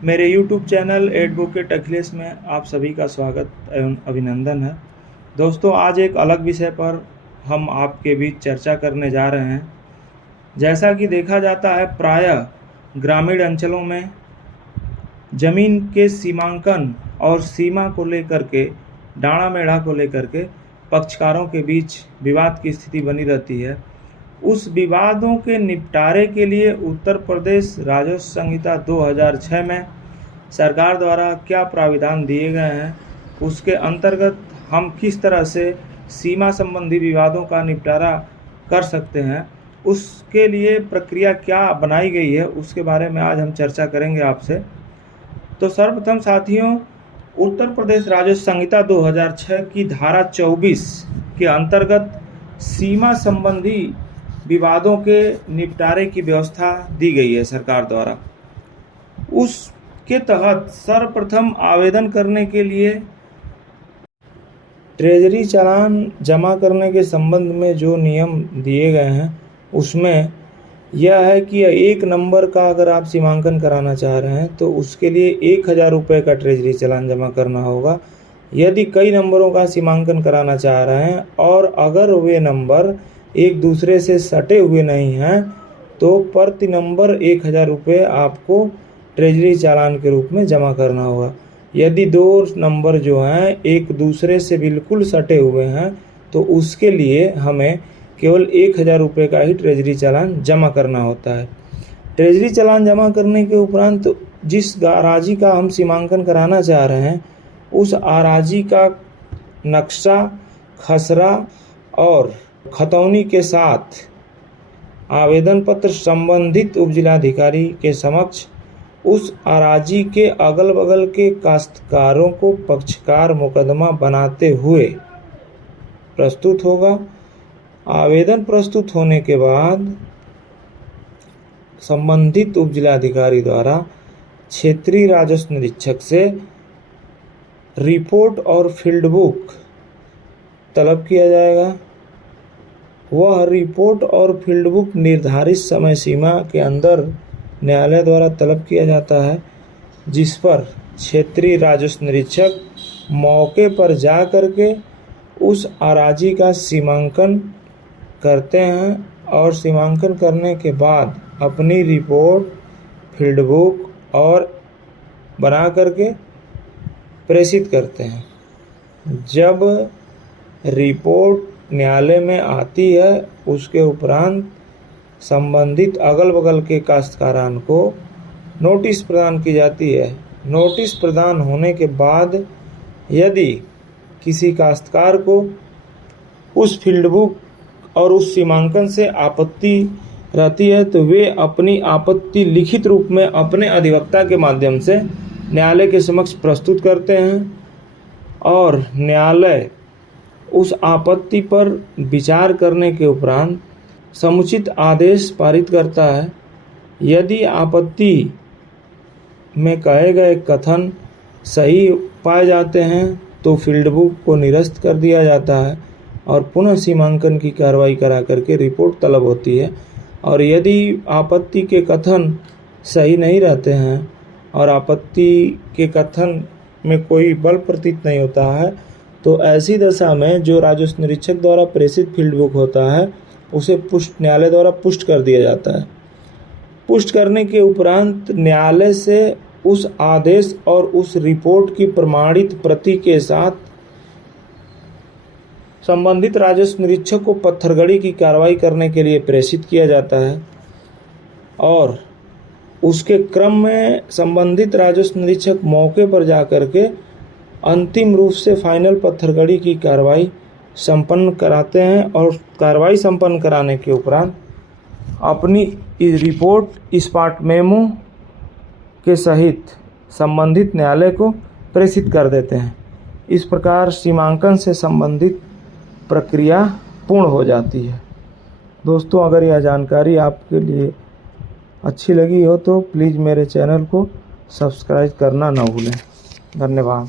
मेरे YouTube channel advocate Akhilesh में आप सभी का स्वागत एवं अभिनंदन है। दोस्तों, आज एक अलग विषय पर हम आपके बीच चर्चा करने जा रहे हैं। जैसा कि देखा जाता है, प्रायः ग्रामीण अंचलों में ज़मीन के सीमांकन और सीमा को लेकर के, डाँड़ा मेढ़ा को लेकर के पक्षकारों के बीच विवाद की स्थिति बनी रहती है। उस विवादों के निपटारे के लिए उत्तर प्रदेश राजस्व संहिता 2006 में सरकार द्वारा क्या प्राविधान दिए गए हैं, उसके अंतर्गत हम किस तरह से सीमा संबंधी विवादों का निपटारा कर सकते हैं, उसके लिए प्रक्रिया क्या बनाई गई है, उसके बारे में आज हम चर्चा करेंगे आपसे। तो सर्वप्रथम साथियों, उत्तर प्रदेश राजस्व संहिता 2006 की धारा 24 के अंतर्गत सीमा संबंधी विवादों के निपटारे की व्यवस्था दी गई है सरकार द्वारा। उसके तहत सर्वप्रथम आवेदन करने के लिए ट्रेजरी चालान जमा करने के संबंध में जो नियम दिए गए हैं, उसमें यह है कि 1 नंबर का अगर आप सीमांकन कराना चाह रहे हैं तो उसके लिए 1000 रुपये का ट्रेजरी चालान जमा करना होगा। यदि कई नंबरों का सीमांकन कराना चाह रहे हैं और अगर वे नंबर एक दूसरे से सटे हुए नहीं हैं तो प्रति नंबर 1000 रुपये आपको ट्रेजरी चालान के रूप में जमा करना होगा। यदि 2 नंबर जो हैं एक दूसरे से बिल्कुल सटे हुए हैं तो उसके लिए हमें केवल 1000 रुपये का ही ट्रेजरी चालान जमा करना होता है। ट्रेजरी चालान जमा करने के उपरांत जिस आराजी का हम सीमांकन कराना चाह रहे हैं, उस आराजी का नक्शा, खसरा और खतौनी के साथ आवेदन पत्र संबंधित उपजिलाधिकारी के समक्ष उस आराजी के अगल बगल के काश्तकारों को पक्षकार मुकदमा बनाते हुए प्रस्तुत होगा। आवेदन प्रस्तुत होने के बाद संबंधित उपजिलाधिकारी द्वारा क्षेत्रीय राजस्व निरीक्षक से रिपोर्ट और फील्ड बुक तलब किया जाएगा। वह रिपोर्ट और फील्ड बुक निर्धारित समय सीमा के अंदर न्यायालय द्वारा तलब किया जाता है, जिस पर क्षेत्रीय राजस्व निरीक्षक मौके पर जा करके उस आराजी का सीमांकन करते हैं और सीमांकन करने के बाद अपनी रिपोर्ट, फील्ड बुक और बना करके प्रेषित करते हैं। जब रिपोर्ट न्यायालय में आती है, उसके उपरांत संबंधित अगल बगल के काश्तकारान को नोटिस प्रदान की जाती है। नोटिस प्रदान होने के बाद यदि किसी काश्तकार को उस फील्ड बुक और उस सीमांकन से आपत्ति रहती है तो वे अपनी आपत्ति लिखित रूप में अपने अधिवक्ता के माध्यम से न्यायालय के समक्ष प्रस्तुत करते हैं और न्यायालय उस आपत्ति पर विचार करने के उपरांत समुचित आदेश पारित करता है। यदि आपत्ति में कहे गए कथन सही पाए जाते हैं तो फील्ड बुक को निरस्त कर दिया जाता है और पुनः सीमांकन की कार्रवाई करा करके रिपोर्ट तलब होती है। और यदि आपत्ति के कथन सही नहीं रहते हैं और आपत्ति के कथन में कोई बल प्रतीत नहीं होता है तो ऐसी दशा में जो राजस्व निरीक्षक द्वारा प्रेषित फील्ड बुक होता है उसे न्यायालय द्वारा पुष्ट कर दिया जाता है। पुष्ट करने के उपरांत न्यायालय से उस आदेश और उस रिपोर्ट की प्रमाणित प्रति के साथ संबंधित राजस्व निरीक्षक को पत्थरगड़ी की कार्रवाई करने के लिए प्रेषित किया जाता है और उसके क्रम में संबंधित राजस्व निरीक्षक मौके पर जाकर के अंतिम रूप से फाइनल पत्थरगड़ी की कार्रवाई संपन्न कराते हैं और कार्रवाई संपन्न कराने के उपरांत अपनी रिपोर्ट स्पॉट मेमो के सहित संबंधित न्यायालय को प्रेषित कर देते हैं। इस प्रकार सीमांकन से संबंधित प्रक्रिया पूर्ण हो जाती है। दोस्तों, अगर यह जानकारी आपके लिए अच्छी लगी हो तो प्लीज़ मेरे चैनल को सब्सक्राइब करना न भूलें। धन्यवाद।